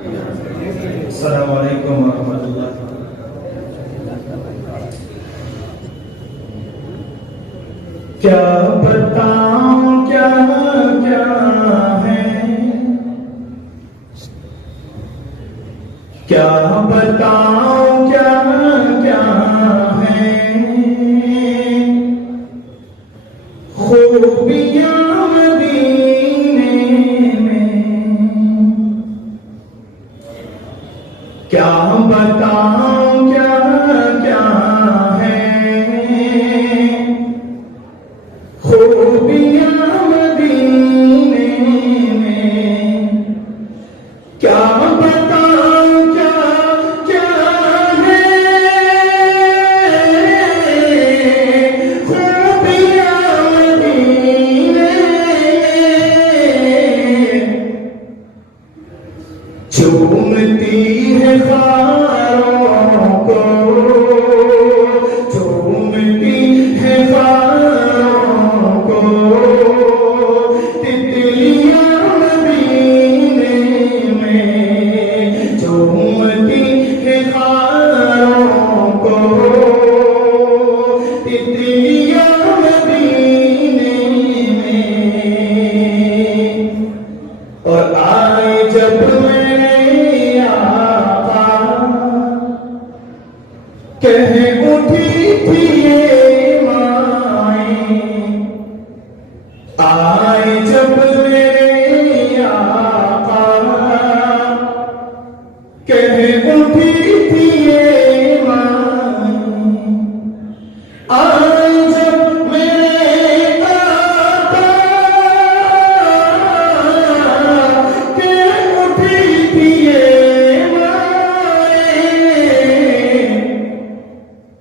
अस्सलामु अलैकुम वरहमतुल्लाह। क्या बताऊं क्या क्या है, क्या बताऊं क्या क्या है, खूबियां मदीने में। क्या बताऊं क्या क्या है, खूबियां मदीने में। क्या बताऊं क्या क्या है, खूबियां मदीने में। चूमती है खारों को, चूमती है खारों को, तितलियां मदीने में। चूमती है खारों को, तितलियां मदीने में। और आए जब कह उठी थी ये माए, आए जब मेरे आका। कह उठी थी ये माए, आए जब मेरे आका। कह उठी थी ये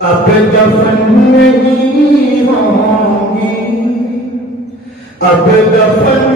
अब दफन नहीं होंगी, अब दफन